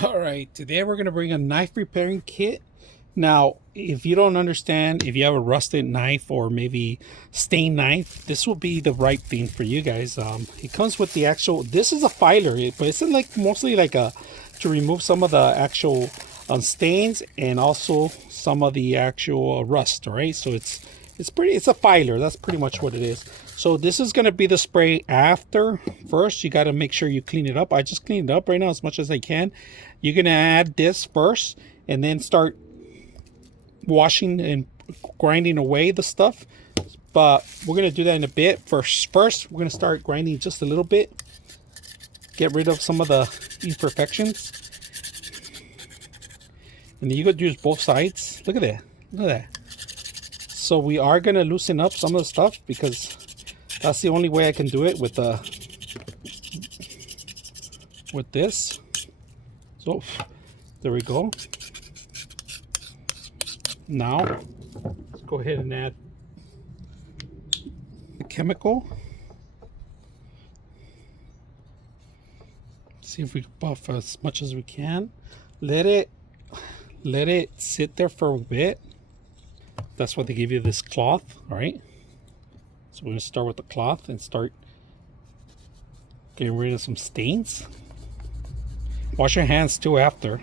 All right, today we're going to bring a knife repairing kit. Now, if you don't understand, if you have a rusted knife or maybe stained knife, this will be the right thing for you guys. It comes with the actual, this is a filer, but it's like mostly like a, to remove some of the actual stains and also some of the actual rust, all right? So it's a filer, that's pretty much what it is. So this is going to be the spray after. First, you got to make sure you clean it up. I just cleaned it up right now as much as I can. You're going to add this first and then start washing and grinding away the stuff. But we're going to do that in a bit. First, we're going to start grinding just a little bit. Get rid of some of the imperfections. And then you could use both sides. Look at that. Look at that. So we are going to loosen up some of the stuff because that's the only way I can do it with this. So there we go. Now let's go ahead and add the chemical. See if we can buff as much as we can. Let it sit there for a bit. That's why they give you this cloth, all right? So we're gonna start with the cloth and start getting rid of some stains. Wash your hands too after.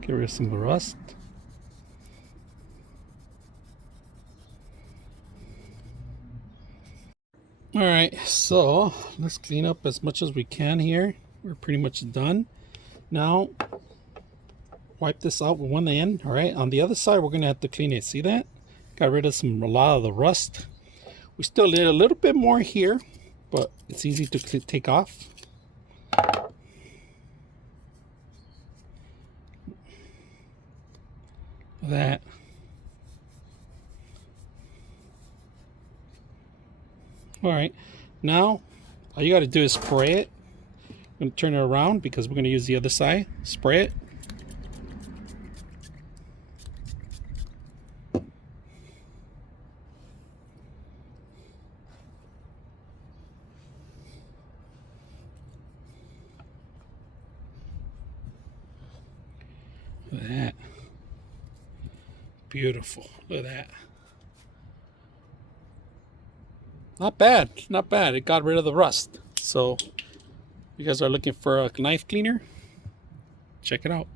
Get rid of some rust. All right, so let's clean up as much as we can here. We're pretty much done. Now, wipe this out with one end, all right? On the other side, we're gonna have to clean it. See that? Got rid of a lot of the rust. We still need a little bit more here, but it's easy to take off. That. All right, now all you got to do is spray it. I'm going to turn it around because we're going to use the other side. Spray it. Look at that. Beautiful. Look at that. Not bad. Not bad. It got rid of the rust. So, if you guys are looking for a knife cleaner, check it out.